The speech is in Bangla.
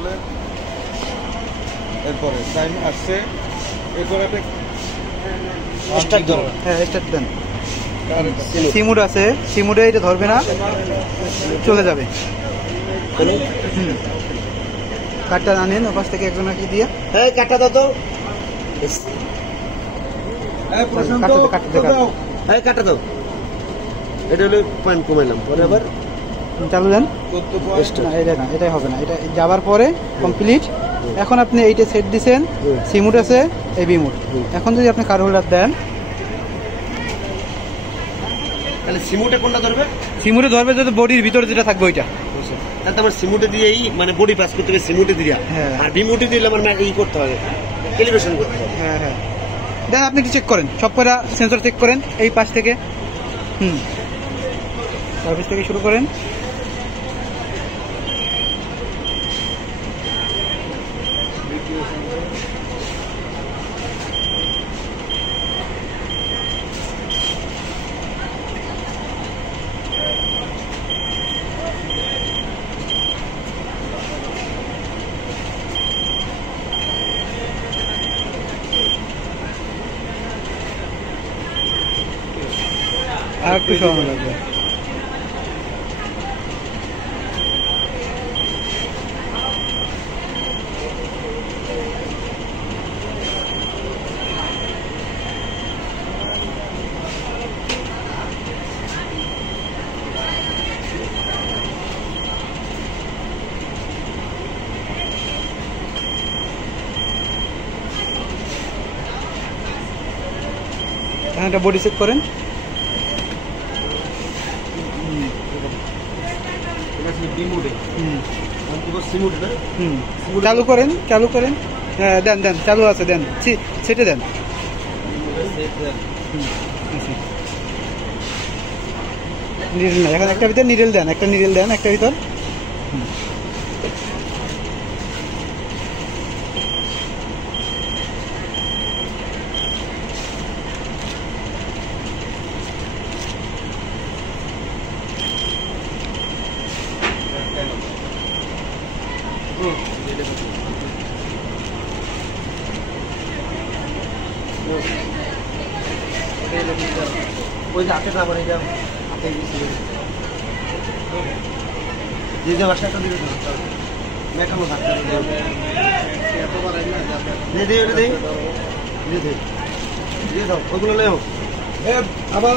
করলে এরপরে টাইম আসছে, এরপরে স্টার্ট ধরো। হ্যাঁ স্টার্ট দেন। সিমুড আছে, সিমুডে এটা ধরবে না, চলে যাবে। কাঠটা আনেন ওপাশ থেকে একজনকে দিয়ে। হ্যাঁ কাঠটা দাও তো, কাঠটা দাও। এটা হলো পয়েন্ট কমাইলাম, পরে আবার চালু দেন। এটা না, এটাই হবে না, এটা যাবার পরে কমপ্লিট। এখন আপনি এইটা সেট দিচ্ছেন, সিমুড আছে, এবি মুড। এখন যদি আপনি কার হোল্ডার দেন, তাহলে সিমুটে কোনটা ধরবে? সিমুডে ধরবে যদি বডির ভিতরে যেটা থাকবে ওইটা। তাহলে আমার সিমুটে দিয়েই মানে বডি পাস করতে হবে, সিমুটে দিয়ে। আর বিমুটে দিলে আমার ই করতে হবে, ক্যালিব্রেশন করতে হবে। হ্যাঁ হ্যাঁ, দেন আপনি একটু চেক করেন, সব করে সেন্সর চেক করেন এই পাশ থেকে। সার্ভিস থেকে শুরু করেন। আর একটু সময় লাগবে। একটা বডি চেক করেন। চালু করেন, চালু করেন। হ্যাঁ দেন দেন, চালু আছে, দেন সেটে দেন। নিডল না, এখন একটা ভিতর নিডল দেন, একটা নিডল দেন একটা ভিতর। ওই যে হাতে খাবার, এটা হাতে যে যে বাসাটা দিবে মেকানো থাকতে দিয়ে দিয়ে দিয়ে দাও, ওইগুলো নেও। আবার